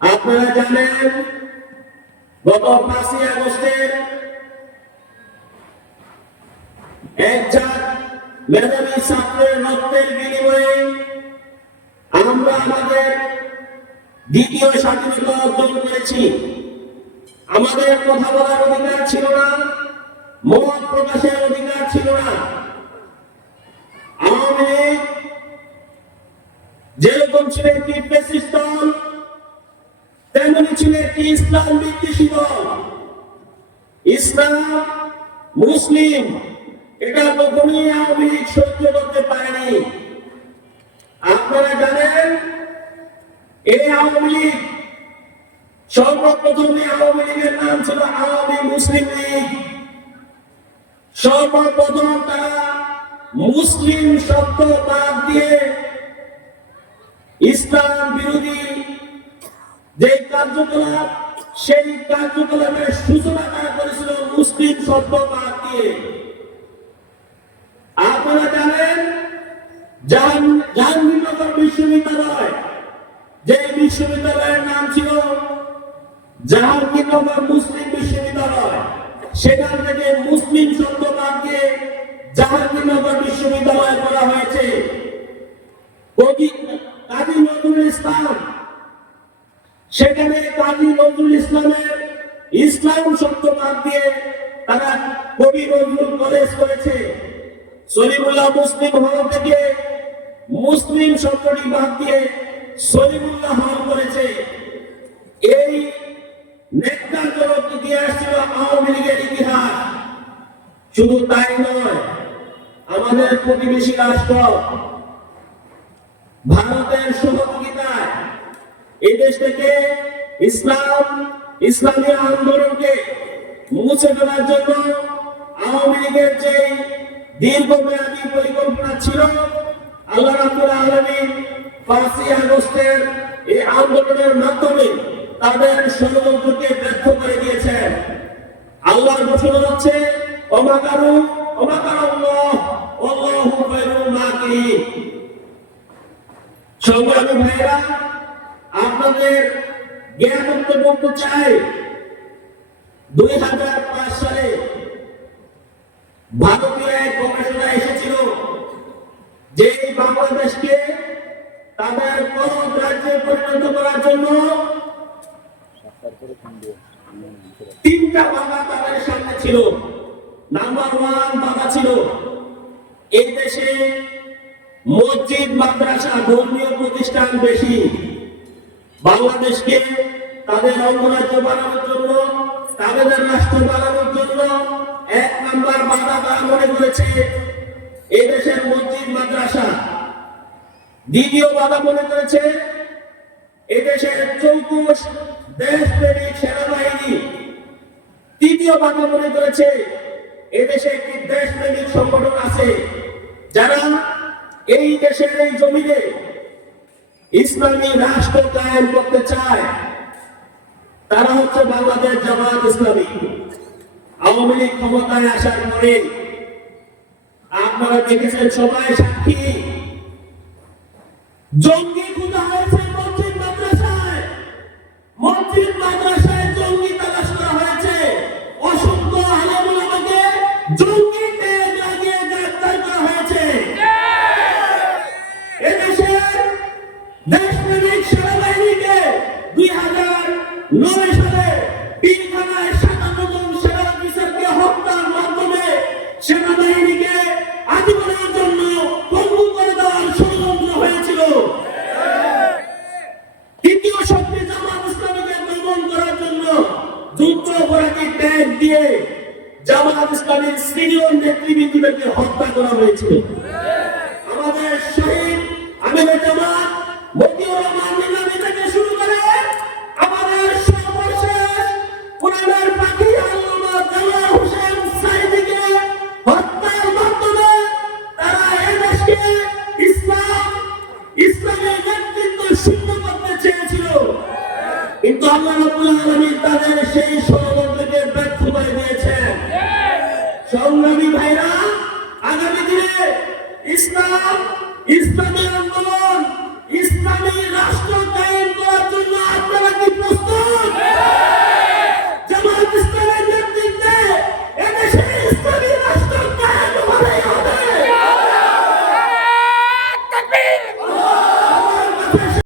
আপনারা জানেন, গত পাঁচই আগস্টের এক ঝাঁক মেধাবী ছাত্রের রক্তের বিনিময়ে আমরা আমাদের দ্বিতীয় স্বাধীনতা অর্জন করেছি। আমাদের কথা বলার অধিকার ছিল না, মত প্রকাশের অধিকার ছিল না। আওয়ামী লীগ যেরকম ছিল একটি ফেসিস্ট ছিল একটি ইসলাম বিদ্বেষী দল ইসলাম মুসলিম। এটা কখনোই আওয়ামী লীগ সহ্য করতে পারেনি। আপনারা জানেন, এই আওয়ামী লীগ, সর্বপ্রথম আওয়ামী লীগের নাম ছিল আওয়ামী মুসলিম লীগ। সর্বপ্রথম তারা মুসলিম শব্দ বাদ দিয়ে ইসলাম বিরোধী যে কার্যকলাপ, সেই কার্যকলাপের সূচনা তারা করেছিল? মুসলিম দিয়ে আপনারা জানেন জাহাঙ্গীরনগর বিশ্ববিদ্যালয় যে বিশ্ববিদ্যালয়ের নাম ছিল জাহাঙ্গীরনগর মুসলিম বিশ্ববিদ্যালয়। সেখান থেকে মুসলিম দিয়ে জাহাঙ্গীরনগর বিশ্ববিদ্যালয় করা হয়েছে? কাজী নজরুল ইসলাম সেখানে কাজী নজরুল ইসলামের ইসলাম শব্দ বাদ দিয়ে তারা কবি নজরুল কলেজ করেছে। সলিমুল্লাহ মুসলিম হল থেকে মুসলিম শব্দটি বাদ দিয়ে সলিমুল্লাহ হল করেছে। এই নেককারজনক ইতিহাস ছিল আওয়ামী লীগের ইতিহাস। শুধু তাই নয়, আমাদের প্রতিবেশী রাষ্ট্র, ভারতের সহযোগিতায় এই দেশ থেকে ইসলাম, ইসলামী আন্দোলনকে মুছে ফেলার জন্য আওয়ামী লীগের যে দীর্ঘমেয়াদী পরিকল্পনা ছিল, আল্লাহ রাব্বুল আলামিন পাঁচই আগস্টের এই আন্দোলনের মাধ্যমে তাদের ষড়যন্ত্রকে ব্যর্থ করে দিয়েছেন। আল্লাহর ঘোষণা হচ্ছে, অমাকারু, অমাকারাল্লাহ আল্লাহু খায়রুল মাকিরিন। ভাইরা আপনাদের অন্তর্ভুক্ত চাই। দুই হাজার পাঁচ সালে ভারতীয় এক গবেষণা এসেছিল যে বাংলাদেশকে তাদের পরম রাজ্যে পরিণত করার জন্য তিনটা বাধা তাদের সামনে ছিল। নাম্বার ওয়ান বাধা ছিল এই দেশে মসজিদ, মাদ্রাসা, ধর্মীয় প্রতিষ্ঠান বেশি। বাংলাদেশকে তাদের অঙ্গরাজ্য বানানোর জন্য, তাদের রাষ্ট্র বানানোর জন্য এক নাম্বার বাধা তারা মনে করেছে এদেশের মসজিদ, মাদ্রাসা। দ্বিতীয় বাধা মনে করেছে এদেশের চৌকুশ দেশপ্রেমিক সেনাবাহিনী। তৃতীয় বাধা মনে করেছে এদেশে একটি দেশপ্রেমিক সংগঠন আছে, যারা এই দেশের এই জমিনে ইসলামী রাষ্ট্র কায়েম করতে চায়, তারা হচ্ছে বাংলাদেশ জামাত ইসলামী। আওয়ামী লীগ ক্ষমতায় আসার পরে আপনারা দেখেছেন সবাই সাক্ষী। জঙ্গি খুঁজা হয়েছে মসজিদ মাদ্রাসায়। মসজিদ মাদ্রাসায় অপরাধী ট্যাগ দিয়ে জামাত ইসলামীর সিনিয়র হত্যা করা হয়েছিল আমাদের শহীদ আমিরের জামাত কিন্তু আল্লাহ তাদের সেই ষড়যন্ত্রকে ব্যর্থ করে দিয়েছেন। সংগ্রামী ভাইরা, আগামী দিনে ইসলাম, ইসলামী আন্দোলন, ইসলামী রাষ্ট্র